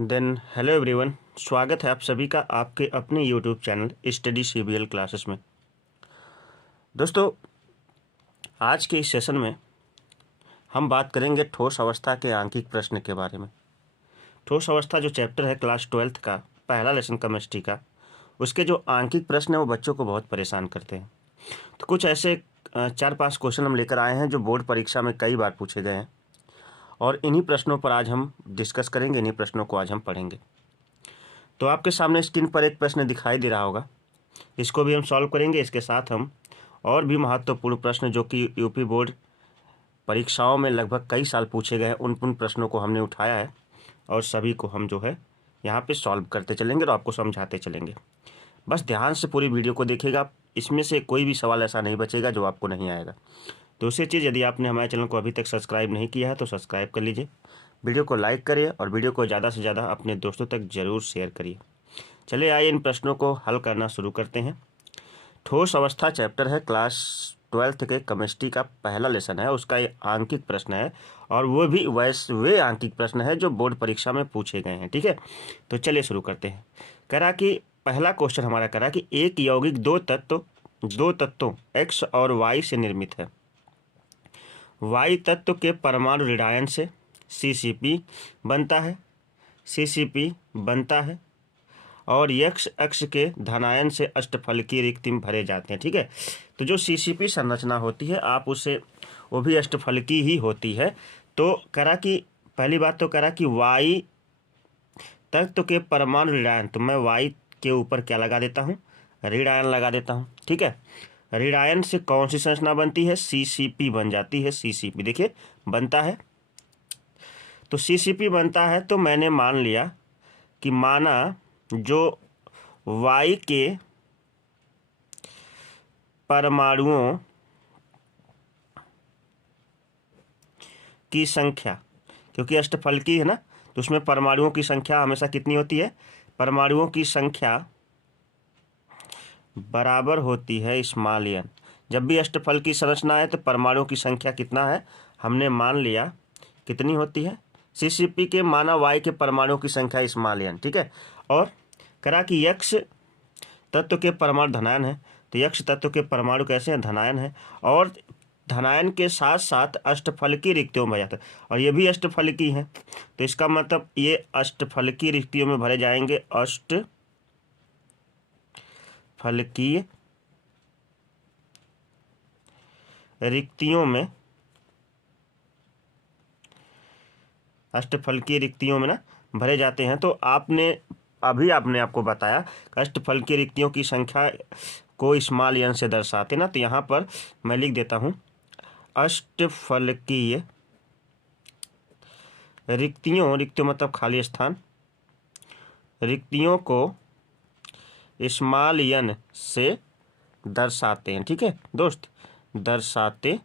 Then hello everyone, स्वागत है आप सभी का आपके अपने YouTube channel study CBL classes में। दोस्तों, आज के इस सेशन में हम बात करेंगे ठोस अवस्था के आंकिक प्रश्न के बारे में। ठोस अवस्था जो चैप्टर है क्लास 12th का पहला लेसन केमिस्ट्री का, उसके जो आंकिक प्रश्न हैं वो बच्चों को बहुत परेशान करते हैं। तो कुछ ऐसे 4-5 क्वेश्चन हम लेकर आए हैं जो बोर्ड परीक्षा में कई बार पूछे गए हैं और इन्हीं प्रश्नों पर आज हम डिस्कस करेंगे, इन्हीं प्रश्नों को आज हम पढ़ेंगे। तो आपके सामने स्क्रीन पर एक प्रश्न दिखाई दे रहा होगा, इसको भी हम सॉल्व करेंगे। इसके साथ हम और भी महत्वपूर्ण प्रश्न जो कि यूपी बोर्ड परीक्षाओं में लगभग कई साल पूछे गए हैं उन प्रश्नों को हमने उठाया है और सभी को हम जो है यहाँ पे सॉल्व करते चलेंगे और आपको समझाते चलेंगे। बस ध्यान से पूरी वीडियो को देखिएगा, इसमें से कोई भी सवाल ऐसा नहीं बचेगा जो आपको नहीं आएगा। दूसरी चीज़, यदि आपने हमारे चैनल को अभी तक सब्सक्राइब नहीं किया है तो सब्सक्राइब कर लीजिए, वीडियो को लाइक करिए और वीडियो को ज़्यादा से ज़्यादा अपने दोस्तों तक ज़रूर शेयर करिए। चलिए आइए इन प्रश्नों को हल करना शुरू करते हैं। ठोस अवस्था चैप्टर है क्लास 12th के केमिस्ट्री का पहला लेसन है, उसका ये आंकिक प्रश्न है और वो भी वे आंकिक प्रश्न है जो बोर्ड परीक्षा में पूछे गए हैं। ठीक है, तो चलिए शुरू करते हैं। कह रहा कि पहला क्वेश्चन हमारा कह रहा कि एक यौगिक दो तत्वों एक्स और वाई से निर्मित है। वाई तत्व के परमाणु ऋणायन से CCP बनता है और एक्स अक्ष के धनायन से अष्टफलकीय रिक्ति में भरे जाते हैं। ठीक है, तो जो CCP संरचना होती है आप उसे वो भी अष्टफलकीय ही होती है। तो करा कि पहली बात तो करा कि वाई तत्व के परमाणु ऋणायन, तो मैं वाई के ऊपर क्या लगा देता हूँ, ऋणायन लगा देता हूँ। ठीक है, ऋणायन से कौन सी संरचना बनती है, CCP बन जाती है। CCP देखिए बनता है, तो CCP बनता है। तो मैंने मान लिया कि माना जो वाई के परमाणुओं की संख्या, क्योंकि अष्टफलकीय है ना, तो उसमें परमाणुओं की संख्या हमेशा कितनी होती है, परमाणुओं की संख्या बराबर होती है स्मॉल n। जब भी अष्टफलकीय संरचना है तो परमाणुओं की संख्या कितना है, हमने मान लिया कितनी होती है, CCP के माना वाई के परमाणुओं की संख्या स्मॉल n। ठीक है, और करा कि यक्ष तत्व के परमाणु धनायन है, तो यक्ष तत्व के परमाणु कैसे हैं, धनायन है और धनायन के साथ साथ अष्टफलकीय रिक्तियों में भर जाता है और ये भी अष्टफलकीय है। तो इसका मतलब ये अष्टफलकीय रिक्तियों में भरे जाएंगे, अष्टफलकीय रिक्तियों में ना भरे जाते हैं। तो आपने आपको बताया अष्टफलकीय रिक्तियों की संख्या को स्मॉल n से दर्शाते ना, तो यहाँ पर मैं लिख देता हूँ अष्टफलकीय रिक्तियों मतलब खाली स्थान, रिक्तियों को स्मॉल n से दर्शाते हैं। ठीक है दोस्त, दर्शाते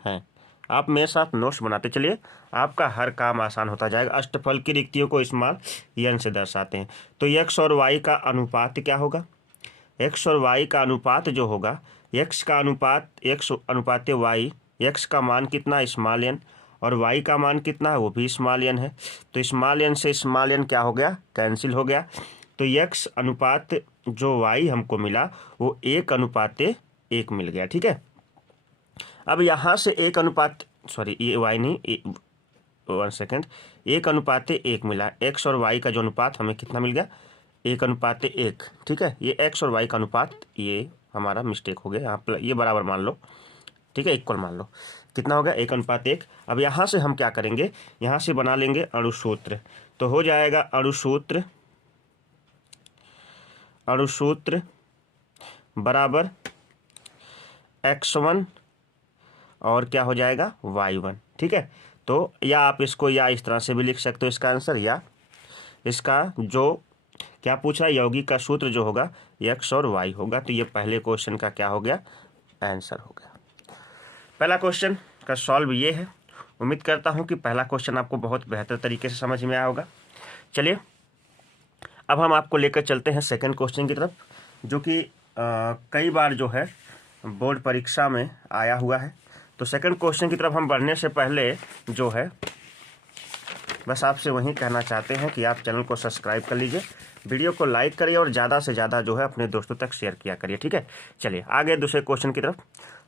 हैं। आप मेरे साथ नोट्स बनाते चलिए, आपका हर काम आसान होता जाएगा। अष्टफलकीय रिक्तियों को स्मॉल n से दर्शाते हैं। तो x और y का अनुपात क्या होगा, x और y का अनुपात जो होगा, x का अनुपात x अनुपात y, x का मान कितना स्मॉल n और y का मान कितना है, वो भी स्मॉल n है। तो स्मॉल n से स्मॉल n क्या हो गया, कैंसिल हो गया। तो x अनुपात जो y हमको मिला वो 1:1 मिल गया। ठीक है, अब यहाँ से 1:, सॉरी ये y नहीं, 1 सेकेंड, 1:1 मिला। x और y का जो अनुपात हमें कितना मिल गया, 1:1। ठीक है, ये x और y का अनुपात, ये हमारा मिस्टेक हो गया, यहाँ पर ये बराबर मान लो। ठीक है, इक्वल मान लो, कितना हो गया 1:1। अब यहाँ से हम क्या करेंगे, यहाँ से बना लेंगे अणुसूत्र। तो हो जाएगा अणुसूत्र बराबर x1 और क्या हो जाएगा y1। ठीक है, तो या आप इसको या इस तरह से भी लिख सकते हो इसका आंसर, या इसका जो क्या पूछा है यौगिक का सूत्र जो होगा x और y होगा। तो ये पहले क्वेश्चन का क्या हो गया, आंसर हो गया। पहला क्वेश्चन का सॉल्व ये है। उम्मीद करता हूँ कि पहला क्वेश्चन आपको बहुत बेहतर तरीके से समझ में आया होगा। चलिए अब हम आपको लेकर चलते हैं सेकंड क्वेश्चन की तरफ, जो कि कई बार जो है बोर्ड परीक्षा में आया हुआ है। तो सेकंड क्वेश्चन की तरफ हम बढ़ने से पहले जो है बस आपसे वही कहना चाहते हैं कि आप चैनल को सब्सक्राइब कर लीजिए, वीडियो को लाइक करिए और ज़्यादा से ज़्यादा जो है अपने दोस्तों तक शेयर किया करिए। ठीक है, चलिए आगे दूसरे क्वेश्चन की तरफ।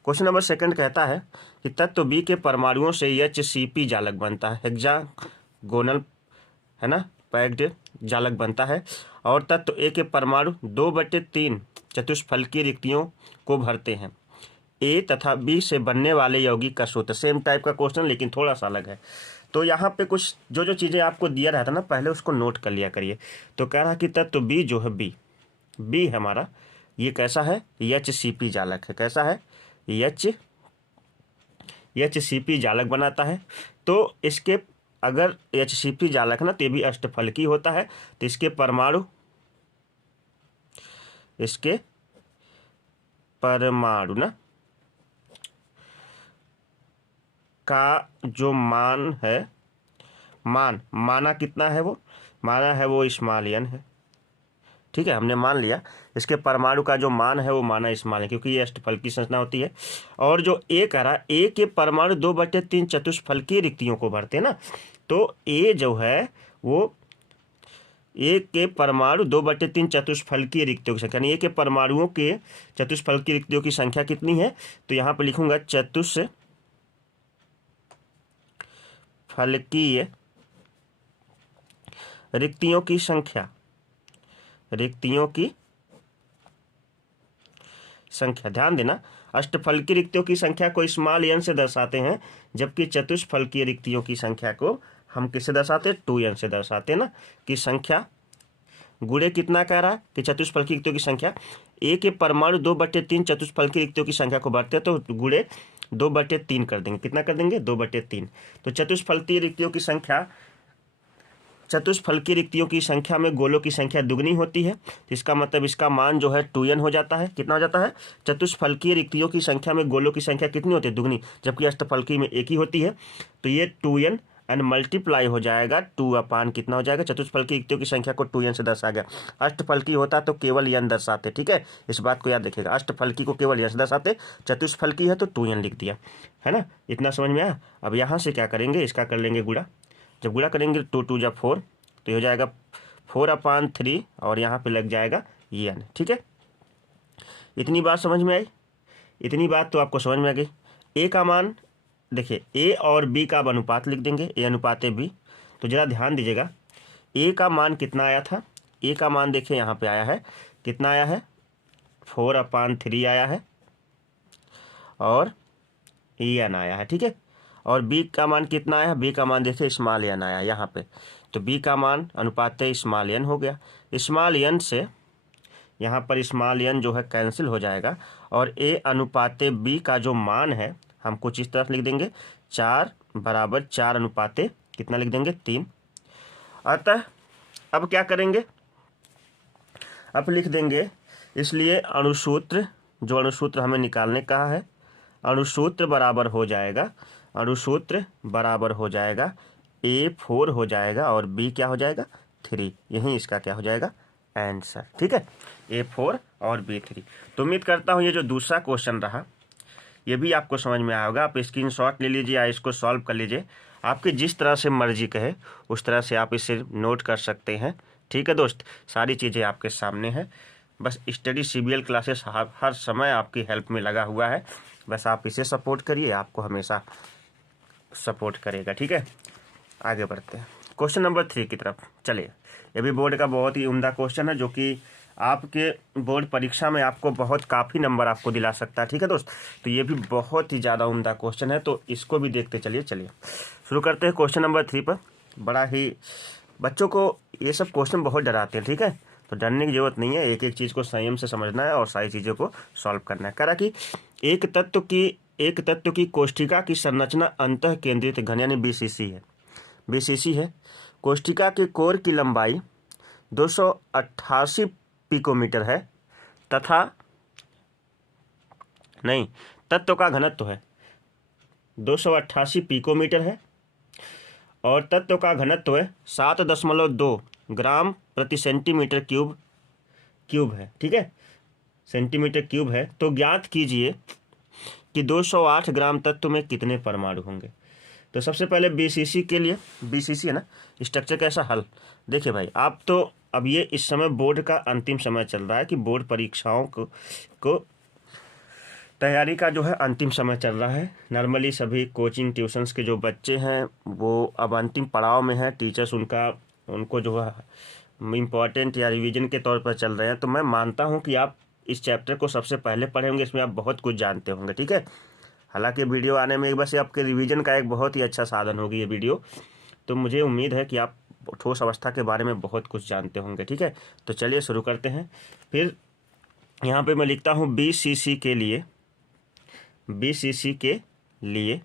क्वेश्चन नंबर 2 कहता है कि तत्व बी के परमाणुओं से HCP जालक बनता है, हेक्सागोनल है ना, पैक्ड जालक बनता है। और तत्व ए के परमाणु 2/3 चतुष्फलकीय रिक्तियों को भरते हैं। ए तथा बी से बनने वाले यौगिक का सूत्र, सेम टाइप का क्वेश्चन लेकिन थोड़ा सा अलग है। तो यहाँ पे कुछ जो जो चीज़ें आपको दिया रहता ना, पहले उसको नोट कर लिया करिए। तो कह रहा कि तत्व बी जो है, बी हमारा ये कैसा है, HCP जालक है। कैसा है, HCP जालक बनाता है। तो इसके अगर HCP जालक ना, तो ये भी अष्टफलकी होता है। तो इसके परमाणु ना का जो मान है, माना कितना है, वो माना है वो स्मॉल n है। ठीक है, हमने मान लिया इसके परमाणु का जो मान है वो माना स्मॉल है, क्योंकि ये अष्टफलकी संरचना होती है। और जो ए कह रहा, ए के परमाणु 2/3 चतुष्फलकीय रिक्तियों को भरते हैं ना। तो ए जो है वो ए के परमाणु 2/3 चतुष्फलकीय रिक्तियों की संख्या, यानी ए के परमाणुओं के चतुष्फलकीय रिक्तियों की संख्या कितनी है। तो यहाँ पे लिखूंगा चतुष्फलकीय रिक्तियों की संख्या, ध्यान देना, अष्टफलकीय रिक्तियों की संख्या को स्मॉल n से दर्शाते हैं, जबकि चतुष्फलकीय रिक्तियों की संख्या को हम किससे दर्शाते हैं, 2n से दर्शाते हैं ना। कि संख्या गुणे कितना कह रहा है कि चतुष्फलकीय रिक्तियों की संख्या, ए के परमाणु 2/3 चतुष्फलकीय रिक्तियों की संख्या को भरते हैं, तो गुणे 2/3 कर देंगे। कितना कर देंगे, 2/3। तो चतुष्फलकीय रिक्तियों की संख्या में गोलों की संख्या दुगनी होती है। तो इसका मतलब इसका मान जो है 2n हो जाता है। कितना हो जाता है, चतुष्फलकीय रिक्तियों की संख्या में गोलों की संख्या कितनी होती है, दुगनी, जबकि अष्टफलकीय में एक ही होती है। तो ये 2n एंड मल्टीप्लाई हो जाएगा 2 कितना हो जाएगा, चतुष्फलकीय रिक्तियों की संख्या को 2n से दर्शाया गया। अष्टफलकीय होता तो केवल n दर्शाते। ठीक है, इस बात को याद रखिएगा, अष्टफलकीय को केवल n से दर्शाते, चतुष्फलकीय है तो 2n लिख दिया, है ना। इतना समझ में आया। अब यहाँ से क्या करेंगे, इसका कर लेंगे गुणा। जब गुणा करेंगे 2 2 जा 4, तो ये हो जाएगा 4/3 और यहाँ पे लग जाएगा n। ठीक है, इतनी बात समझ में आई। इतनी बात तो आपको समझ में आ गई। ए का मान देखिए, ए और बी का अनुपात लिख देंगे, ए अनुपात बी। तो जरा ध्यान दीजिएगा, ए का मान कितना आया था, ए का मान देखिए यहाँ पे आया है, कितना आया है, 4/3 आया है और n आया है। ठीक है, और बी का मान कितना आया है, बी का मान देखिए स्मॉल n आया यहाँ पे। तो बी का मान अनुपात स्मॉल n हो गया। स्मॉल n से यहाँ पर स्मॉल n जो है कैंसिल हो जाएगा, और ए अनुपात बी का जो मान है हम कुछ इस तरफ लिख देंगे, 4/4 कितना लिख देंगे, 3। अतः अब क्या करेंगे, अब लिख देंगे, इसलिए अणुसूत्र, जो अणुसूत्र हमें निकालने का है, अणुसूत्र बराबर हो जाएगा A4 हो जाएगा और B क्या हो जाएगा, 3। यही इसका क्या हो जाएगा, आंसर। ठीक है, A4 और B3। तो उम्मीद करता हूँ ये जो दूसरा क्वेश्चन रहा ये भी आपको समझ में आया होगा। आप स्क्रीनशॉट ले लीजिए या इसको सॉल्व कर लीजिए, आपकी जिस तरह से मर्जी कहे उस तरह से आप इसे नोट कर सकते हैं। ठीक है दोस्त, सारी चीज़ें आपके सामने हैं। बस स्टडी CBL क्लासेस हर समय आपकी हेल्प में लगा हुआ है। बस आप इसे सपोर्ट करिए, आपको हमेशा सपोर्ट करेगा। ठीक है, आगे बढ़ते हैं क्वेश्चन नंबर 3 की तरफ। चलिए, ये भी बोर्ड का बहुत ही उम्दा क्वेश्चन है, जो कि आपके बोर्ड परीक्षा में आपको काफ़ी नंबर आपको दिला सकता है। ठीक है दोस्त, तो ये भी बहुत ही ज़्यादा उम्दा क्वेश्चन है, तो इसको भी देखते चलिए। शुरू करते हैं क्वेश्चन नंबर 3 पर। बड़ा ही बच्चों को ये सब क्वेश्चन बहुत डराते हैं। ठीक है, तो डरने की जरूरत नहीं है, एक एक चीज़ को संयम से समझना है और सारी चीज़ों को सॉल्व करना है। कह रहा कि एक तत्व की कोष्ठिका की संरचना अंतः केंद्रित घन यानी BCC है। कोष्ठिका के कोर की लंबाई 288 पिकोमीटर है तथा नहीं, तत्व का घनत्व है 288 पिकोमीटर है और तत्व का घनत्व है 7.2 ग्राम प्रति सेंटीमीटर क्यूब है। ठीक है, सेंटीमीटर क्यूब है। तो ज्ञात कीजिए कि 208 ग्राम तत्व में कितने परमाणु होंगे। तो सबसे पहले बीसीसी के लिए, बीसीसी है ना, स्ट्रक्चर कैसा हल। देखिए भाई, आप तो अब ये इस समय बोर्ड का अंतिम समय चल रहा है कि बोर्ड परीक्षाओं को तैयारी का जो है अंतिम समय चल रहा है। नॉर्मली सभी कोचिंग ट्यूशन्स के जो बच्चे हैं वो अब अंतिम पड़ाव में हैं। टीचर्स उनको जो है इम्पॉर्टेंट या रिवीजन के तौर पर चल रहे हैं। तो मैं मानता हूं कि आप इस चैप्टर को सबसे पहले पढ़े होंगे, इसमें आप बहुत कुछ जानते होंगे, ठीक है। हालांकि वीडियो आने में बस आपके रिवीजन का एक बहुत ही अच्छा साधन होगी ये वीडियो। तो मुझे उम्मीद है कि आप ठोस अवस्था के बारे में बहुत कुछ जानते होंगे, ठीक है। तो चलिए शुरू करते हैं। फिर यहाँ पे मैं लिखता हूँ बीसीसी के लिए, बीसीसी के लिए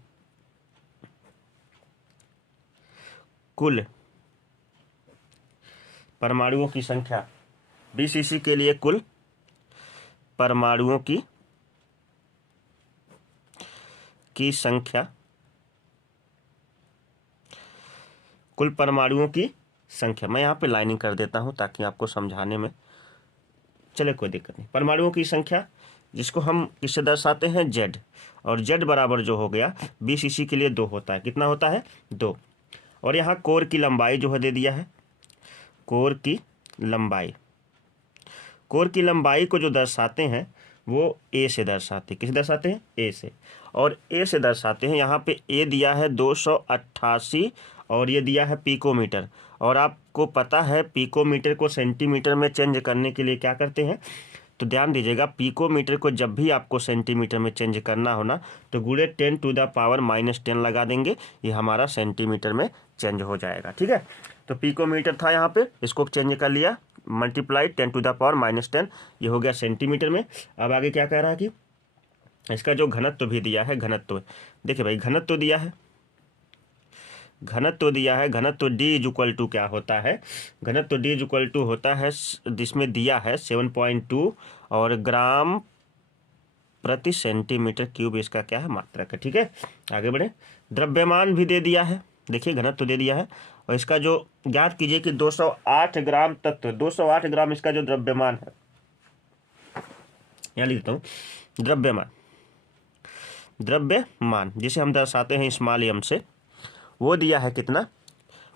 कुल परमाणुओं की संख्या, बीसीसी के लिए कुल परमाणुओं की संख्या, कुल परमाणुओं की संख्या। मैं यहाँ पे लाइनिंग कर देता हूँ ताकि आपको समझाने में चले कोई दिक्कत नहीं। परमाणुओं की संख्या जिसको हम किससे दर्शाते हैं, जेड, और जेड बराबर जो हो गया बीसीसी के लिए 2 होता है। कितना होता है, 2। और यहाँ कोर की लंबाई जो है दे दिया है, कोर की लंबाई, कोर की लंबाई को जो दर्शाते हैं वो ए से दर्शाते हैं। किसे दर्शाते हैं, ए से। और ए से दर्शाते हैं, यहाँ पे ए दिया है 288 और ये दिया है पिकोमीटर। और आपको पता है पिकोमीटर को सेंटीमीटर में चेंज करने के लिए क्या करते हैं, तो ध्यान दीजिएगा, पिकोमीटर को जब भी आपको सेंटीमीटर में चेंज करना हो ना तो गुणे 10⁻⁻10 लगा देंगे, ये हमारा सेंटीमीटर में चेंज हो जाएगा, ठीक है। तो पिकोमीटर था यहाँ पे, इसको चेंज कर लिया, मल्टीप्लाई 10⁻⁻10, ये हो गया सेंटीमीटर में। अब आगे क्या कह रहा है कि इसका जो घनत्व भी दिया है, घनत्व देखिए भाई, घनत्व दिया है, घनत्व दिया है, घनत्व डी इज इक्वल टू क्या होता है, घनत्व डी इज इक्वल टू होता है, जिसमें दिया है 7.2 और ग्राम प्रति सेंटीमीटर क्यूब इसका क्या है, मात्रक है, ठीक है। आगे बढ़े, द्रव्यमान भी दे दिया है, देखिए घनत्व दे दिया है, और इसका जो ज्ञात कीजिए कि 208 ग्राम तत्व, 208 ग्राम इसका जो द्रव्यमान है, यहाँ लिख देता हूँ, द्रव्यमान, द्रव्यमान जिसे हम दर्शाते हैं स्मॉल एम से, वो दिया है कितना,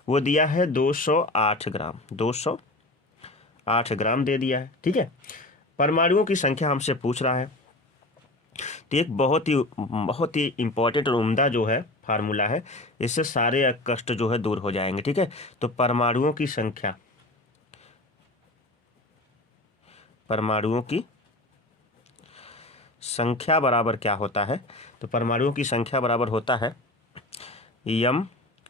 वो दिया है 208 ग्राम, 208 ग्राम दे दिया है, ठीक है। परमाणुओं की संख्या हमसे पूछ रहा है, तो एक बहुत ही इंपॉर्टेंट और उम्दा जो है फार्मूला है, इससे सारे कष्ट जो है दूर हो जाएंगे, ठीक है। तो परमाणुओं की संख्या, परमाणुओं की संख्या बराबर क्या होता है, तो परमाणुओं की संख्या बराबर होता है m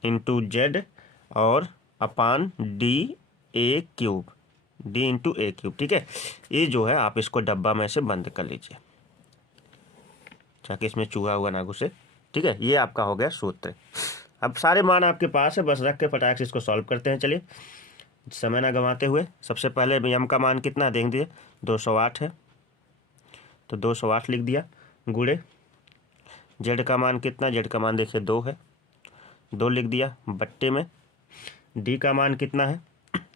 इंटू जेड और अपान D A cube, D into A cube, ठीक है। ये जो है आप इसको डब्बा में से बंद कर लीजिए ताकि इसमें चूहा हुआ ना घुसे, ठीक है। ये आपका हो गया सूत्र। अब सारे मान आपके पास है, बस रख के फटाक से इसको सॉल्व करते हैं। चलिए समय ना गंवाते हुए, सबसे पहले m का मान कितना देख दीजिए, 208 है, तो 208 लिख दिया, गुणे जेड का मान कितना, जेड का मान देखिए 2 है, 2 लिख दिया, बट्टे में डी का मान कितना है,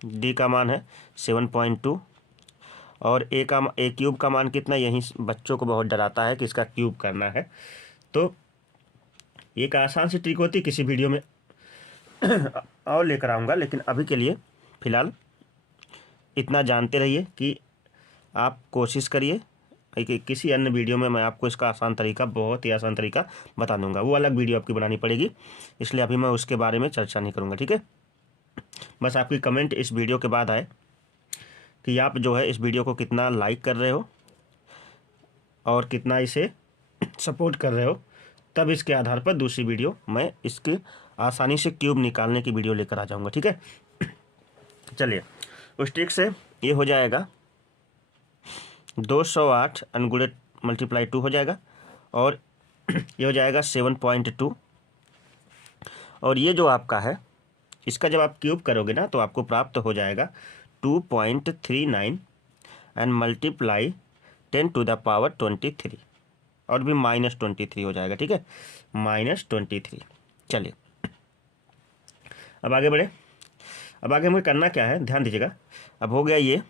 डी का मान है 7.2 और ए क्यूब का मान कितना, यही बच्चों को बहुत डराता है कि इसका क्यूब करना है। तो एक आसान सी ट्रिक होती, किसी वीडियो में और लेकर आऊँगा, लेकिन अभी के लिए फ़िलहाल इतना जानते रहिए कि आप कोशिश करिए कि किसी अन्य वीडियो में मैं आपको इसका आसान तरीका, बहुत ही आसान तरीका बता दूंगा, वो अलग वीडियो आपकी बनानी पड़ेगी, इसलिए अभी मैं उसके बारे में चर्चा नहीं करूंगा, ठीक है। बस आपकी कमेंट इस वीडियो के बाद आए कि आप जो है इस वीडियो को कितना लाइक कर रहे हो और कितना इसे सपोर्ट कर रहे हो, तब इसके आधार पर दूसरी वीडियो मैं इसके आसानी से क्यूब निकालने की वीडियो लेकर आ जाऊँगा, ठीक है। चलिए उस ट्रिक से ये हो जाएगा 208 अनगुणित मल्टीप्लाई 2 हो जाएगा और ये हो जाएगा 7.2, और ये जो आपका है इसका जब आप क्यूब करोगे ना तो आपको प्राप्त हो जाएगा 2.39 एंड मल्टीप्लाई 10⁻23 और भी -23 हो जाएगा, ठीक है, -23। चलिए अब आगे बढ़े। अब आगे हमें करना क्या है, ध्यान दीजिएगा। अब हो गया ये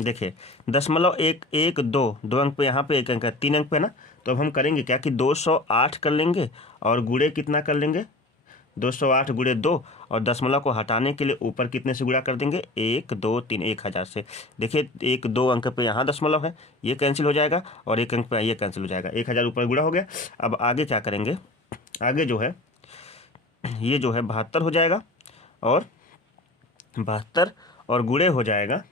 देखिए 0.112 2 अंक पे, यहाँ पे 1 अंक है, 3 अंक पे ना। तो अब हम करेंगे क्या कि 208 कर लेंगे और गुणे कितना कर लेंगे, 208 गुणे 2, और दशमलव को हटाने के लिए ऊपर कितने से गुणा कर देंगे, 1 2 3, 1000 से। देखिए 1 2 अंक पे यहाँ दशमलव है, ये कैंसिल हो जाएगा, और 1 अंक पे ये कैंसिल हो जाएगा, 1000 ऊपर गुणा हो गया। अब आगे क्या करेंगे, आगे जो है ये जो है 72 हो जाएगा, और 72 और गुणे हो जाएगा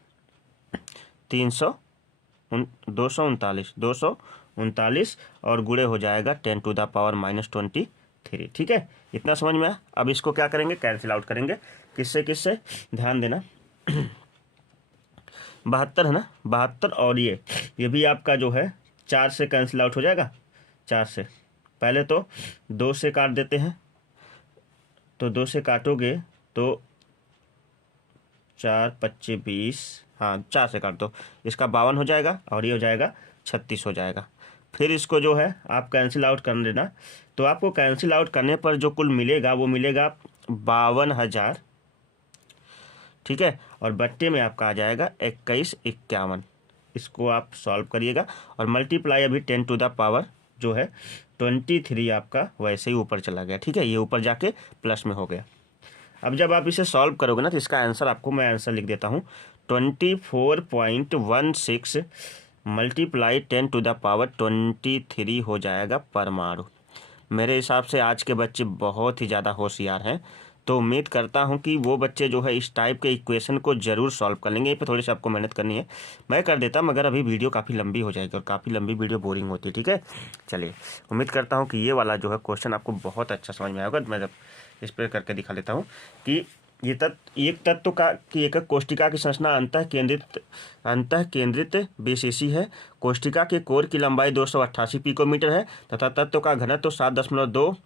239 और गुणे हो जाएगा 10⁻⁻23। ठीक है, इतना समझ में आया। अब इसको क्या करेंगे, कैंसिल आउट करेंगे, किससे किससे, ध्यान देना। 72 है ना, 72 और ये भी आपका जो है 4 से कैंसिल आउट हो जाएगा, 4 से। पहले तो 2 से काट देते हैं, तो 2 से काटोगे तो 4 25 20, हाँ 4 से काट दो, इसका 52 हो जाएगा, और ये हो जाएगा 36 हो जाएगा। फिर इसको जो है आप कैंसिल आउट कर लेना, तो आपको कैंसिल आउट करने पर जो कुल मिलेगा वो मिलेगा 52,000। ठीक है, और बट्टे में आपका आ जाएगा 2151। इसको आप सॉल्व करिएगा और मल्टीप्लाई अभी 10⁻, जो है 23 आपका वैसे ही ऊपर चला गया। ठीक है, ये ऊपर जाके प्लस में हो गया। अब जब आप इसे सॉल्व करोगे ना, तो इसका आंसर आपको मैं आंसर लिख देता हूँ, 24.16 मल्टीप्लाई 10⁻23 हो जाएगा परमाणु। मेरे हिसाब से आज के बच्चे बहुत ही ज़्यादा होशियार हैं, तो उम्मीद करता हूं कि वो बच्चे जो है इस टाइप के इक्वेशन को ज़रूर सॉल्व कर लेंगे। यहाँ पे थोड़ी सी आपको मेहनत करनी है, मैं कर देता मगर अभी वीडियो काफ़ी लंबी हो जाएगी, और काफ़ी लंबी वीडियो बोरिंग होती है। ठीक है, चलिए, उम्मीद करता हूँ कि ये वाला जो है क्वेश्चन आपको बहुत अच्छा समझ में आएगा। मैं जब इस पर करके दिखा लेता हूँ कि ये एक तत्व का कि एक कोष्ठिका की संरचना अंतः केंद्रित बीसीसी है। कोष्ठिका के कोर की लंबाई 288 पिकोमीटर है तथा तत्व का घनत्व 7.2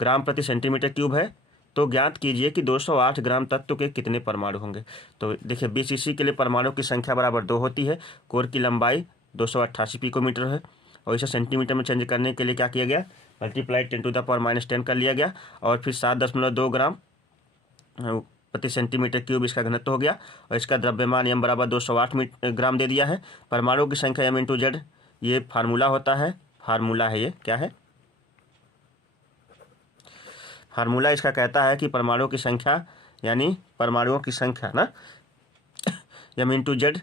ग्राम प्रति सेंटीमीटर क्यूब है। तो ज्ञात कीजिए कि 208 ग्राम तत्व के कितने परमाणु होंगे। तो देखिए बीसीसी के लिए परमाणु की संख्या बराबर 2 होती है, कोर की लंबाई 288 पिकोमीटर है, और इसे सेंटीमीटर में चेंज करने के लिए क्या किया गया, मल्टीप्लाई 10⁻⁻10 कर लिया गया, और फिर 7.2 ग्राम प्रति सेंटीमीटर क्यूब इसका घनत्व हो गया, और इसका द्रव्यमान m बराबर 208 ग्राम दे दिया है। परमाणु की संख्या m × z, ये फार्मूला होता है, फार्मूला है, ये क्या है, फार्मूला इसका कहता है कि परमाणुओं की संख्या, यानी परमाणुओं की संख्या ना m × z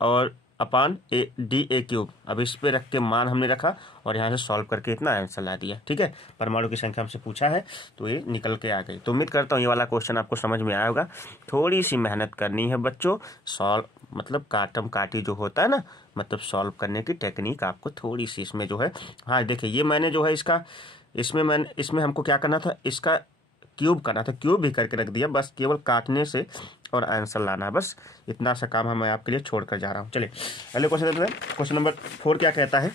और अपान d⁴। अब इस पे रख के मान हमने रखा और यहाँ से सॉल्व करके इतना आंसर ला दिया। ठीक है, परमाणु की संख्या हमसे पूछा है तो ये निकल के आ गई। तो उम्मीद करता हूँ ये वाला क्वेश्चन आपको समझ में आया होगा। थोड़ी सी मेहनत करनी है बच्चों, सॉल्व मतलब काटम काटी जो होता है ना, मतलब सॉल्व करने की टेक्निक आपको थोड़ी सी इसमें जो है। हाँ देखिए, ये मैंने जो है इसमें हमको क्या करना था, इसका क्यूब करना था, क्यूब भी करके रख दिया, बस केवल काटने से और आंसर लाना है, बस इतना सा काम मैं आपके लिए छोड़ कर जा रहा हूँ। चलिए अगले क्वेश्चन देते हैं। क्वेश्चन नंबर 4 क्या कहता है,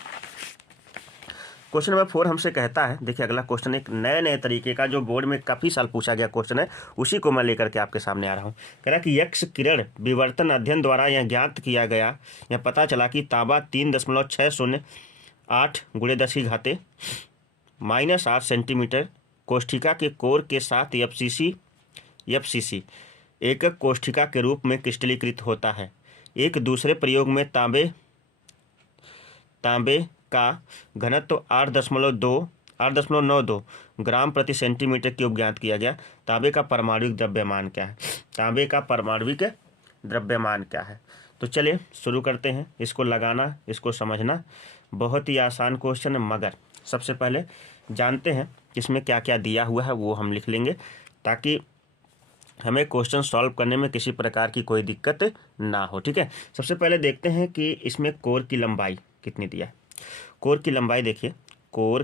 क्वेश्चन नंबर 4 हमसे कहता है, देखिए अगला क्वेश्चन एक नए तरीके का जो बोर्ड में काफ़ी साल पूछा गया क्वेश्चन है, उसी को मैं लेकर के आपके सामने आ रहा हूँ। कह रहा है कि एक्स किरण विवर्तन अध्ययन द्वारा यह ज्ञात किया गया, यह पता चला कि तांबा 3.608 × 10⁻⁸ -8 सेंटीमीटर कोष्ठिका के कोर के साथ एफसीसी एकक कोष्ठिका के रूप में क्रिस्टलीकृत होता है। एक दूसरे प्रयोग में तांबे का घनत्व 8.92 ग्राम प्रति सेंटीमीटर क्यूब ज्ञात किया गया। तांबे का परमाणुविक द्रव्यमान क्या है, तांबे का परमाणुविक द्रव्यमान क्या है। तो चलिए शुरू करते हैं, इसको लगाना, इसको समझना बहुत ही आसान क्वेश्चन है, मगर सबसे पहले जानते हैं इसमें क्या क्या दिया हुआ है, वो हम लिख लेंगे ताकि हमें क्वेश्चन सॉल्व करने में किसी प्रकार की कोई दिक्कत ना हो। ठीक है, सबसे पहले देखते हैं कि इसमें कोर की लंबाई कितनी दिया है। कोर की लंबाई देखिए, कोर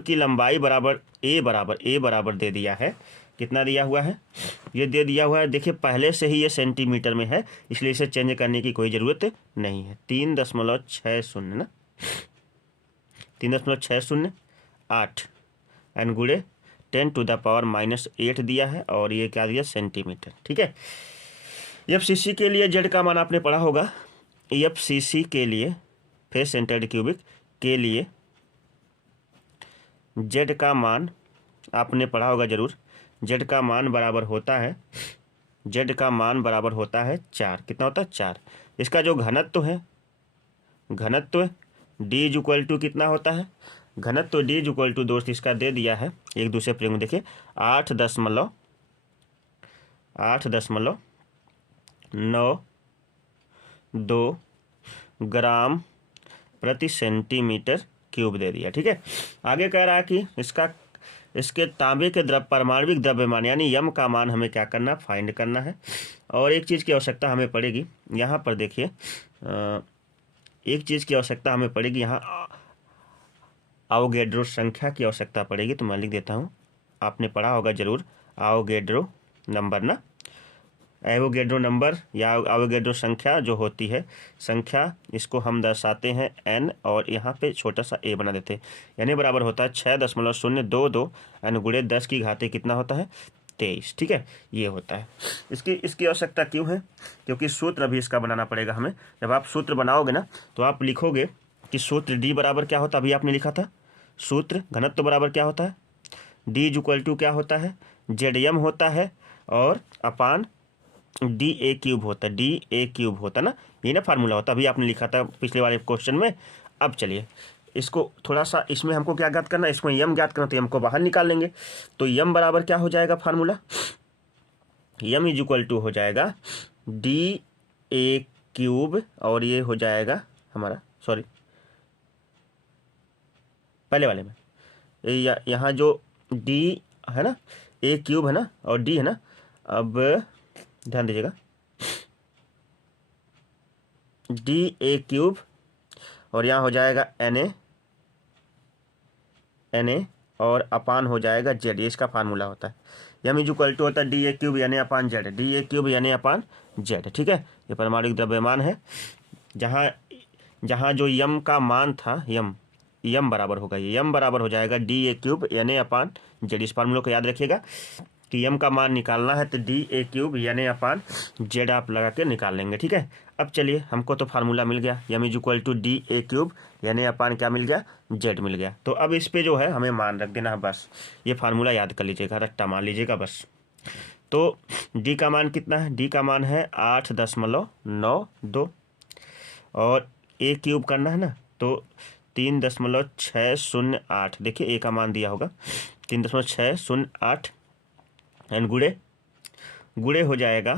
की लंबाई बराबर ए बराबर दे दिया है, कितना दिया हुआ है, ये दे दिया हुआ है। देखिए पहले से ही ये सेंटीमीटर में है, इसलिए इसे चेंज करने की कोई ज़रूरत नहीं है। 3.60 ना, 3.608 एन गुणे 10⁻⁻8 दिया है, और ये क्या दिया, सेंटीमीटर। ठीक है, एफसीसी के लिए जेड का मान आपने पढ़ा होगा, एफसीसी के लिए फेस सेंटर्ड क्यूबिक के लिए जेड का मान आपने पढ़ा होगा जरूर, जेड का मान बराबर होता है जेड का मान बराबर होता है 4। कितना होता है 4। इसका जो घनत्व है, घनत्व डी इज इक्वल टू कितना होता है, घनत्व डी इज इक्वल टू दोस्त इसका दे दिया है एक दूसरे प्रयोग में, देखिए 8.92 ग्राम प्रति सेंटीमीटर क्यूब दे दिया। ठीक है, आगे कह रहा है कि इसके तांबे के परमाणविक द्रव्यमान यानी यम का मान हमें क्या करना, फाइंड करना है। और एक चीज़ की आवश्यकता हमें पड़ेगी, यहाँ पर देखिए एक चीज़ की आवश्यकता हमें पड़ेगी, यहाँ आवोगैड्रो संख्या की आवश्यकता पड़ेगी। तो मैं लिख देता हूँ, आपने पढ़ा होगा जरूर आवोगैड्रो नंबर ना, एवोगैड्रो नंबर या आवोगैड्रो संख्या जो होती है, संख्या इसको हम दर्शाते हैं n और यहाँ पे छोटा सा a बना देते हैं, यानी बराबर होता है 6.022 n गुणे 10 की घाते कितना होता है 23। ठीक है, ये होता है। इसकी आवश्यकता क्यों है, क्योंकि सूत्र भी इसका बनाना पड़ेगा हमें। जब आप सूत्र बनाओगे ना तो आप लिखोगे कि सूत्र d बराबर क्या होता है, अभी आपने लिखा था सूत्र घनत्व बराबर क्या होता है, d इज इक्वल टू क्या होता है, जेड एम होता है और अपान डी ए क्यूब होता है, डी ए क्यूब होता ना, ये ना फार्मूला होता, अभी आपने लिखा था पिछले वाले क्वेश्चन में। अब चलिए इसको थोड़ा सा, इसमें हमको क्या ज्ञात करना है, इसमें यम ज्ञात करना, तो यम को बाहर निकाल लेंगे। तो यम बराबर क्या हो जाएगा फार्मूला, यम इज इक्वल टू हो जाएगा डी ए क्यूब और ये हो जाएगा हमारा, सॉरी पहले वाले में यहाँ जो डी है ना, ए क्यूब है ना और डी है ना, अब ध्यान दीजिएगा डी ए क्यूब और यहाँ हो जाएगा एन ए और अपान हो जाएगा जेड, ये इसका फार्मूला होता है। यम इज इक्वल टू होता है डी ए क्यूब यानी upon Z, D A cube यानी अपान जेड। ठीक है, ये परमाणुक द्रव्यमान है। जहाँ जो यम का मान था, यम बराबर होगा, ये यम बराबर हो जाएगा डी ए क्यूब यानी अपान जेड। इस फार्मूले को याद रखिएगा कि यम का मान निकालना है तो डी ए क्यूब यानी अपान जेड आप लगा के निकाल लेंगे। ठीक है, अब चलिए हमको तो फार्मूला मिल गया, M is equal to D A cube यानी अपान क्या मिल गया, जेड मिल गया। तो अब इस पे जो है हमें मान रख देना है, बस ये फार्मूला याद कर लीजिएगा, रट्टा मान लीजिएगा बस। तो डी का मान कितना है, डी का मान है 8.92 और ए क्यूब करना है ना, तो 3.608, देखिए ए का मान दिया होगा 3.608 एंड गुड़े हो जाएगा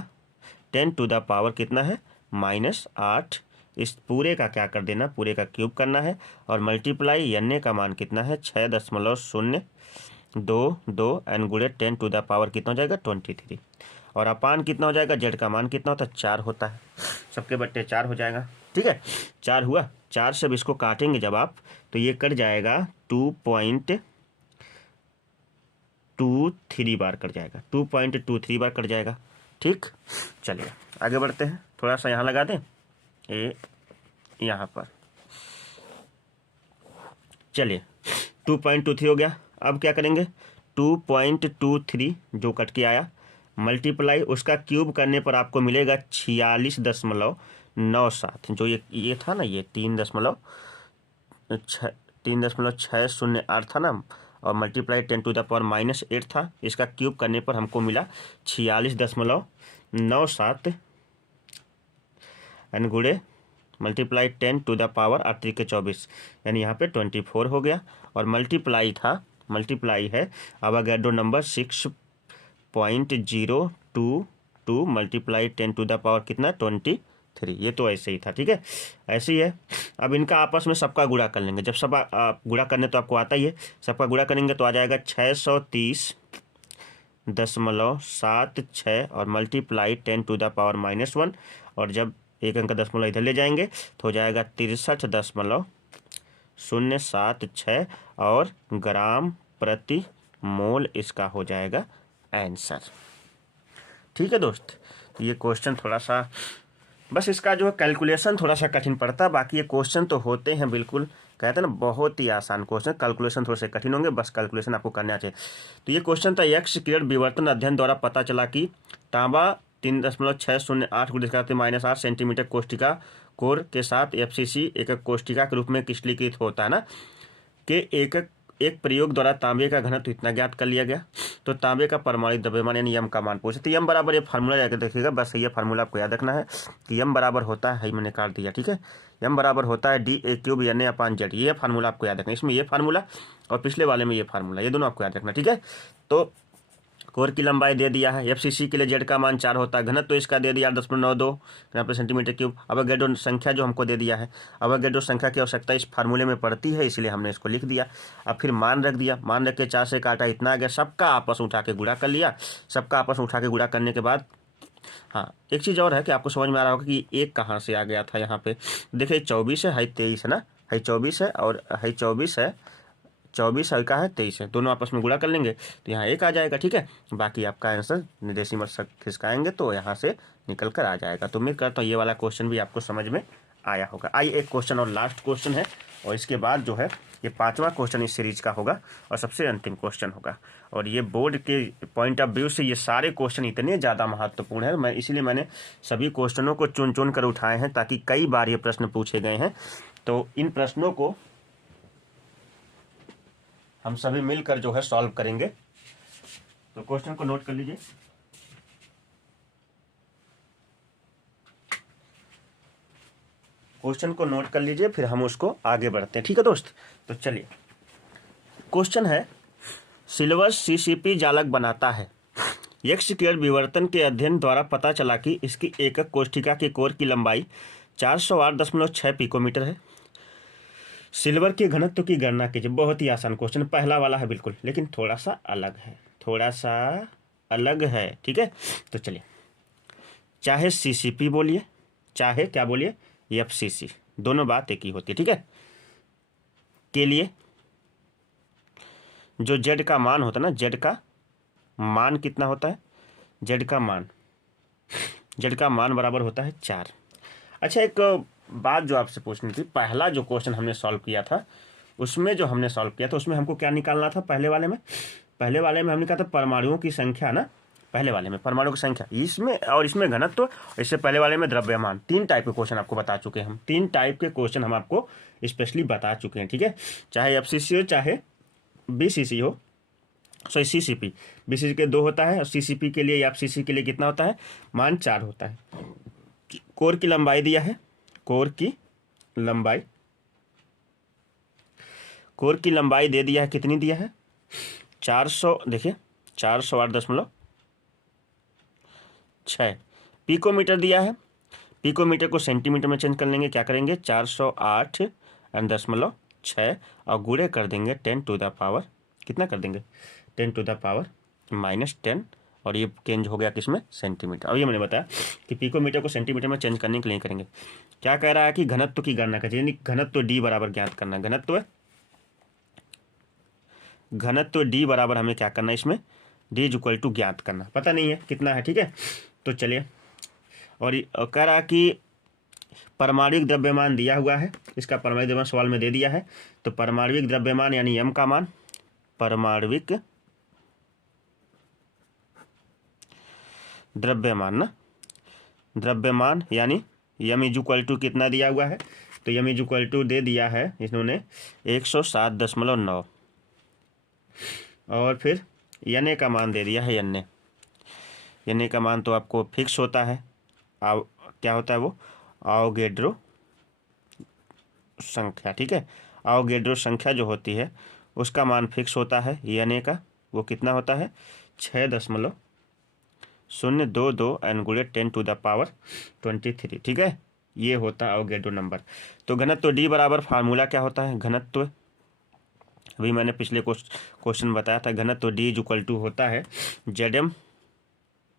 10 टू द पावर कितना है -8। इस पूरे का क्या कर देना, पूरे का क्यूब करना है और मल्टीप्लाई एन का मान कितना है 6.022 एंड गुड़े 10 टू द पावर कितना हो जाएगा 23 और अपान कितना हो जाएगा, जेड का मान कितना होता है 4 होता है, सबके बट्टे 4 हो जाएगा। ठीक है, 4 हुआ, 4 से अब इसको काटेंगे जब आप तो ये कट जाएगा 2.23 बार कट जाएगा, 2.23 बार कट जाएगा। ठीक, चलिए आगे बढ़ते हैं, थोड़ा सा यहाँ लगा दें ए यहाँ पर, चलिए 2.23 हो गया। अब क्या करेंगे 2.23 जो कट के आया मल्टीप्लाई उसका क्यूब करने पर आपको मिलेगा 46.97, जो ये था ना, ये 3.608 था ना और मल्टीप्लाई 10 टू द पावर -8 था, इसका क्यूब करने पर हमको मिला 46.97 एंड गुड़े मल्टीप्लाई 10 टू द पावर 8 के 24 यानी यहाँ पे 24 हो गया और मल्टीप्लाई है Avogadro number 6.022 multiply 10 to the power कितना 23, ये तो ऐसे ही था। ठीक है, ऐसे ही है। अब इनका आपस में सबका गुणा कर लेंगे, जब सब गुणा करने तो आपको आता ही है, सबका गुणा करेंगे तो आ जाएगा 630.76 और मल्टीप्लाई 10 टू द पावर -1 और जब एक अंक दशमलव इधर ले जाएंगे तो हो जाएगा 63.076 और ग्राम प्रति मोल इसका हो जाएगा आंसर। ठीक है दोस्त, तो ये क्वेश्चन थोड़ा सा बस इसका जो है कैलकुलेशन थोड़ा सा कठिन पड़ता है, बाकी ये क्वेश्चन तो होते हैं बिल्कुल, कहते हैं ना बहुत ही आसान क्वेश्चन, कैलकुलेशन थोड़े से कठिन होंगे, बस कैलकुलेशन आपको करना चाहिए। तो ये क्वेश्चन था, यक्ष किरण विवर्तन अध्ययन द्वारा पता चला कि तांबा 3.608 -8 सेंटीमीटर कोष्ठिका कोर के साथ FCC एकक कोष्ठिका के रूप में क्रिस्टलीकृत होता है ना, के एकक एक प्रयोग द्वारा तांबे का घनत्व इतना ज्ञात कर लिया गया। तो तांबे का परमाणु द्रव्यमान यानी यम का मान पूछे, तो यम बराबर, ये फार्मूला जाकर देखिएगा, बस ये फार्मूला आपको याद रखना है कि यम बराबर होता है, मैंने काट दिया, ठीक है, यम बराबर होता है DA³ Na/Z। ये फार्मूला आपको याद रखना, इसमें ये फार्मूला और पिछले वाले में ये फार्मूला, ये दोनों आपको याद रखना, ठीक है। तो कोर की लंबाई दे दिया है, FCC के लिए जेड का मान 4 होता है, घनत्व तो इसका दे दिया 10.92 यहाँ पे सेंटीमीटर क्यूब। अवोगाड्रो संख्या जो हमको दे दिया है, अवोगाड्रो संख्या की आवश्यकता इस फार्मूले में पड़ती है, इसलिए हमने इसको लिख दिया। अब फिर मान रख दिया, मान रख के 4 से काटा, इतना आ गया, सबका आपस में उठा के गुणा कर लिया। सबका आपस में उठा के गुणा करने के बाद, हाँ एक चीज़ और है कि आपको समझ में आ रहा होगा कि एक कहाँ से आ गया था। यहाँ पे देखिए 24 है, 23 है ना, 24 है और 24 है, 24 का है, 23 है, दोनों आपस में गुणा कर लेंगे तो यहाँ 1 आ जाएगा, ठीक है। बाकी आपका आंसर डेसिमल खिसकाएंगे तो यहाँ से निकल कर आ जाएगा। तो उम्मीद करता हूँ ये वाला क्वेश्चन भी आपको समझ में आया होगा। आइए एक क्वेश्चन और लास्ट क्वेश्चन है, और इसके बाद जो है ये 5वां क्वेश्चन इस सीरीज का होगा और सबसे अंतिम क्वेश्चन होगा। और ये बोर्ड के पॉइंट ऑफ व्यू से ये सारे क्वेश्चन इतने ज़्यादा महत्वपूर्ण है, इसलिए मैंने सभी क्वेश्चनों को चुन चुन कर उठाए हैं, ताकि कई बार ये प्रश्न पूछे गए हैं। तो इन प्रश्नों को हम सभी मिलकर जो है सॉल्व करेंगे। तो क्वेश्चन को नोट कर लीजिए। क्वेश्चन को नोट कर लीजिए, फिर हम उसको आगे बढ़ते हैं, ठीक है दोस्त। तो चलिए, क्वेश्चन है, सिल्वर CCP जालक बनाता है। एक्स-स्क्वायर विवर्तन के अध्ययन द्वारा पता चला कि इसकी एकक कोष्ठिका के कोर की लंबाई 408.6 पिकोमीटर है। सिल्वर के घनत्व की गणना कीजिए। बहुत ही आसान क्वेश्चन, पहला वाला है बिल्कुल, लेकिन थोड़ा सा अलग है, थोड़ा सा अलग है, ठीक है। तो चलिए, चाहे CCP बोलिए, चाहे क्या बोलिए FCC, दोनों बात एक ही होती है, ठीक है। के लिए जो जेड का मान होता है ना, जेड का मान कितना होता है, जेड का मान बराबर होता है 4। अच्छा, एक बात जो आपसे पूछनी थी, पहला जो क्वेश्चन हमने सॉल्व किया था उसमें हमको क्या निकालना था। पहले वाले में हमने कहा था परमाणुओं की संख्या ना, पहले वाले में परमाणुओं की संख्या, इसमें और इसमें घनत्व, इससे पहले वाले में द्रव्यमान। 3 टाइप के क्वेश्चन आपको बता चुके हैं हम, 3 टाइप के क्वेश्चन हम आपको स्पेशली बता चुके हैं, ठीक है। चाहे FCC हो, चाहे BCC हो, सॉरी CCP, BCC के 2 होता है और CCP के लिए या FCC के लिए कितना होता है, मान 4 होता है। कोर की लंबाई दिया है, कोर की लंबाई दे दिया है, कितनी दिया है 400, देखिए 408.6। पिकोमीटर दिया है, पिकोमीटर को सेंटीमीटर में चेंज कर लेंगे, क्या करेंगे 408.6 और गुणे कर देंगे 10 टू द पावर, कितना कर देंगे 10 टू द पावर -10, और ये चेंज हो गया किसमें, सेंटीमीटर। अब ये मैंने बताया कि पिकोमीटर को सेंटीमीटर में चेंज करने के लिए करेंगे। क्या कह रहा है कि घनत्व की गणना करिए, यानी घनत्व D बराबर ज्ञात करना। घनत्व D बराबर हमें क्या करना है, इसमें D = ज्ञात करना, पता नहीं है कितना है, ठीक है। तो चलिए, और कह रहा कि परमाणुविक द्रव्यमान दिया हुआ है, इसका परमाणुविक द्रव्यमान सवाल में दे दिया है। तो परमाणुविक द्रव्यमान यानी m का मान, परमाणुविक द्रव्यमान ना, द्रव्यमान यानी m = कितना दिया हुआ है, तो m = दे दिया है इन्होंने 107.9, और फिर Na का मान दे दिया है, Na का मान तो आपको फिक्स होता है, क्या होता है वो, अवोगाड्रो संख्या, ठीक है। अवोगाड्रो संख्या जो होती है उसका मान फिक्स होता है, Na का वो कितना होता है 6.022 एन गुणे 10 टू द पावर 23, ठीक है। ये होता है अवोगाड्रो नंबर। तो घनत्व D बराबर फार्मूला क्या होता है, घनत्व अभी मैंने पिछले क्वेश्चन बताया था, घनत्व D = होता है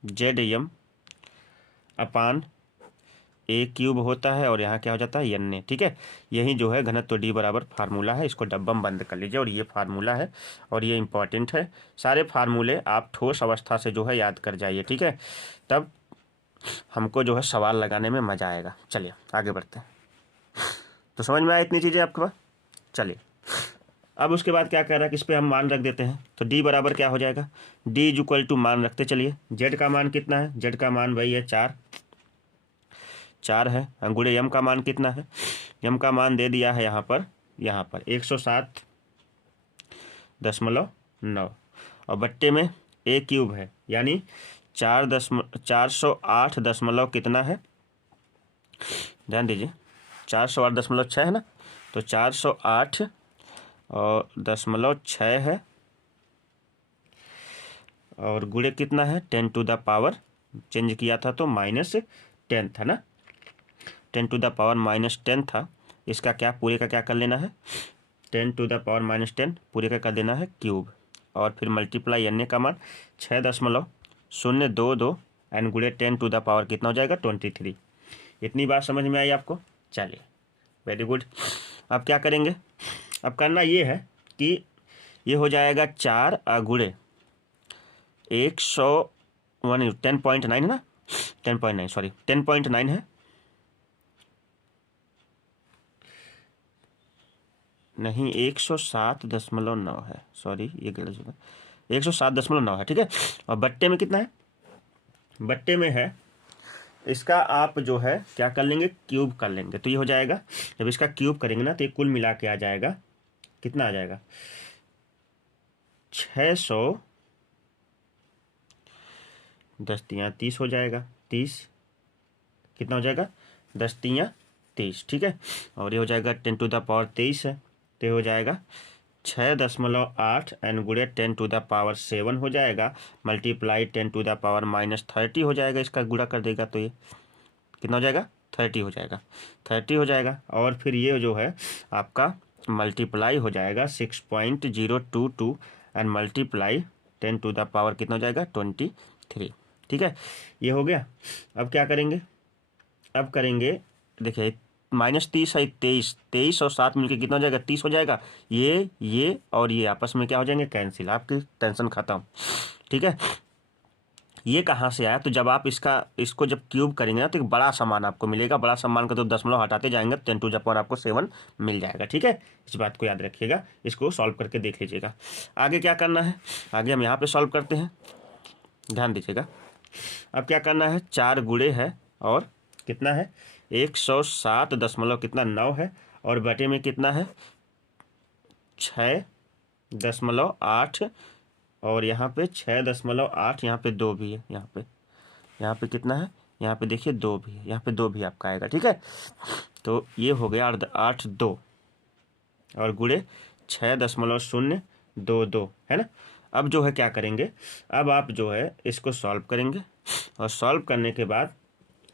ZM अपान A³ होता है, और यहाँ क्या हो जाता है Na, ठीक है। यही जो है घनत्व D बराबर फार्मूला है, इसको डब्बा में बंद कर लीजिए, और ये फार्मूला है और ये इंपॉर्टेंट है। सारे फार्मूले आप ठोस अवस्था से जो है याद कर जाइए, ठीक है, तब हमको जो है सवाल लगाने में मज़ा आएगा। चलिए आगे बढ़ते हैं। तो समझ में आया इतनी चीज़ें आपके पास। चलिए, अब उसके बाद क्या कह रहा है कि इस पर हम मान रख देते हैं। तो D बराबर क्या हो जाएगा, D = मान रखते चलिए, Z का मान कितना है, Z का मान वही है 4 है, गुणे M का मान कितना है, M का मान दे दिया है यहाँ पर 107 408.9 और बट्टे में ए क्यूब है, यानी 408 दशमलव कितना है, ध्यान दीजिए 408.6 है ना, तो 408.6 है और गुणे कितना है 10 टू द पावर, चेंज किया था तो -10 था ना, 10 टू द पावर -10 था। इसका क्या पूरे का क्या कर लेना है, 10 टू द पावर -10 पूरे का कर देना है क्यूब और फिर मल्टीप्लाई अन्य का मान 6.022 एंड गुणे 10 टू द पावर कितना हो जाएगा 23। इतनी बात समझ में आई आपको, चलिए वेरी गुड। अब क्या करेंगे, अब करना ये है कि ये हो जाएगा 4 गुणे 10.9 है ना, 10.9 सॉरी 10.9 है, नहीं 107.9 है, सॉरी ये गलत जगह, 107.9 है, ठीक है। और बट्टे में कितना है, बट्टे में है इसका आप जो है क्या कर लेंगे क्यूब कर लेंगे, तो ये हो जाएगा, जब इसका क्यूब करेंगे ना तो ये कुल मिला के आ जाएगा, कितना आ जाएगा 600, 10 तियाँ 30 हो जाएगा, 30 कितना हो जाएगा 10 तियाँ 30, ठीक है। और ये हो जाएगा 10 टू द पावर 23 है, तो ये हो जाएगा 6.8 एन गुणे 10 टू द पावर 7 हो जाएगा, मल्टीप्लाई 10 टू द पावर -30 हो जाएगा, इसका गुणा कर देगा तो ये कितना हो जाएगा 30 हो जाएगा, 30 हो जाएगा। और फिर ये जो है आपका मल्टीप्लाई हो जाएगा 6.022 and multiply 10 to the power कितना हो जाएगा 23, ठीक है। ये हो गया। अब क्या करेंगे, अब करेंगे देखिए -30 है 23 और 7 मिलके कितना हो जाएगा 30 हो जाएगा, ये और ये आपस में क्या हो जाएंगे कैंसिल, आपकी टेंशन खत्म, ठीक है। ये कहाँ से आया, तो जब आप इसको जब क्यूब करेंगे ना तो एक बड़ा सामान आपको मिलेगा, बड़ा सामान का तो दशमलव हटाते जाएंगे 10 टू द पावर आपको 7 मिल जाएगा, ठीक है। इस बात को याद रखिएगा, इसको सॉल्व करके देख लीजिएगा। आगे क्या करना है, आगे हम यहाँ पे सॉल्व करते हैं, ध्यान दीजिएगा। अब क्या करना है 4 गुणे है और कितना है 107 दशमलव कितना 9 है और बटे में कितना है 6.8 और यहाँ पे 6.8, यहाँ पे 2 भी है, यहाँ पे कितना है, यहाँ पे देखिए 2 भी है, यहाँ पे 2 भी आपका आएगा, ठीक है। तो ये हो गया 8.2 और गुणे 6.022 है ना। अब जो है क्या करेंगे, अब आप जो है इसको सॉल्व करेंगे और सॉल्व करने के बाद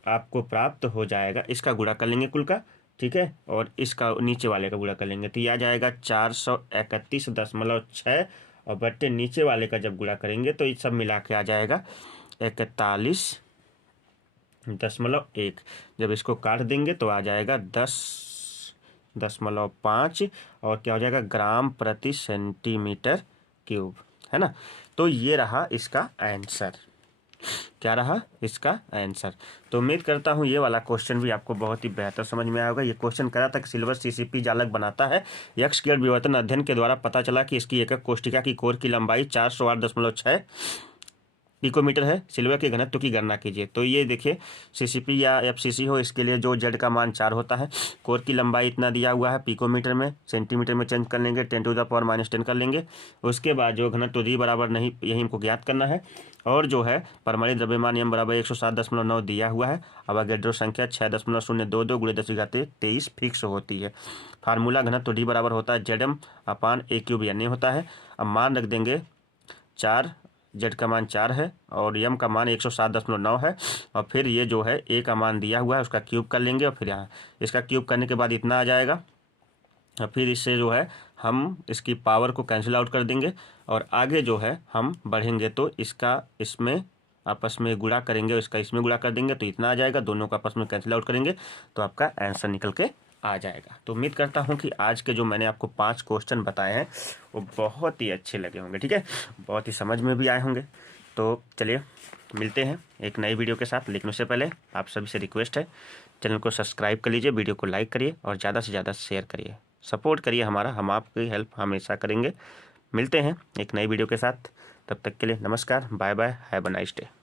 आपको प्राप्त हो जाएगा, इसका गुणा कर लेंगे कुल का, ठीक है, और इसका नीचे वाले का गुणा कर लेंगे तो ये आ जाएगा 431.6 और बट्टे नीचे वाले का जब गुणा करेंगे तो ये सब मिला के आ जाएगा 41.1। जब इसको काट देंगे तो आ जाएगा 10.5 और क्या हो जाएगा ग्राम प्रति सेंटीमीटर क्यूब, है ना। तो ये रहा इसका आंसर, क्या रहा इसका आंसर। तो उम्मीद करता हूँ ये वाला क्वेश्चन भी आपको बहुत ही बेहतर समझ में आया होगा। ये क्वेश्चन करा था कि सिल्वर सीसीपी जालक बनाता है, यक्ष के विवर्तन अध्ययन के द्वारा पता चला कि इसकी एकक कोष्टिका की कोर की लंबाई 408.6 पिकोमीटर है, सिल्वर के घनत्व की गणना कीजिए। तो ये देखिए सीसीपी या एफसीसी हो, इसके लिए जो जेड का मान 4 होता है, कोर की लंबाई इतना दिया हुआ है, पिकोमीटर में सेंटीमीटर में चेंज कर लेंगे, 10 टू द पावर -10 कर लेंगे। उसके बाद जो घनत्व d बराबर नहीं, यही हमको ज्ञात करना है। और जो है परमाणु द्रव्यमान m बराबर 107.9 दिया हुआ है। अवोगाड्रो संख्या 6.022 गुणे 10⁻23 फिक्स होती है। फार्मूला घनत्व d बराबर होता है ZM/A³ यानी होता है। अब मान रख देंगे 4, जेड का मान 4 है और यम का मान 107.9 है और फिर ये जो है ए का मान दिया हुआ है उसका क्यूब कर लेंगे और फिर यहाँ इसका क्यूब करने के बाद इतना आ जाएगा और फिर इससे जो है हम इसकी पावर को कैंसिल आउट कर देंगे और आगे जो है हम बढ़ेंगे तो इसका इसमें आपस में गुणा करेंगे, इसका इसमें गुणा कर देंगे तो इतना आ जाएगा, दोनों को आपस में कैंसिल आउट करेंगे तो आपका आंसर निकल के आ जाएगा। तो उम्मीद करता हूँ कि आज के जो मैंने आपको 5 क्वेश्चन बताए हैं वो बहुत ही अच्छे लगे होंगे, ठीक है, बहुत ही समझ में भी आए होंगे। तो चलिए मिलते हैं एक नई वीडियो के साथ, लेकिन उससे पहले आप सभी से रिक्वेस्ट है चैनल को सब्सक्राइब कर लीजिए, वीडियो को लाइक करिए और ज़्यादा से ज़्यादा शेयर करिए, सपोर्ट करिए हमारा, हम आपकी हेल्प हमेशा करेंगे। मिलते हैं एक नई वीडियो के साथ, तब तक के लिए नमस्कार, bye bye, have a nice day.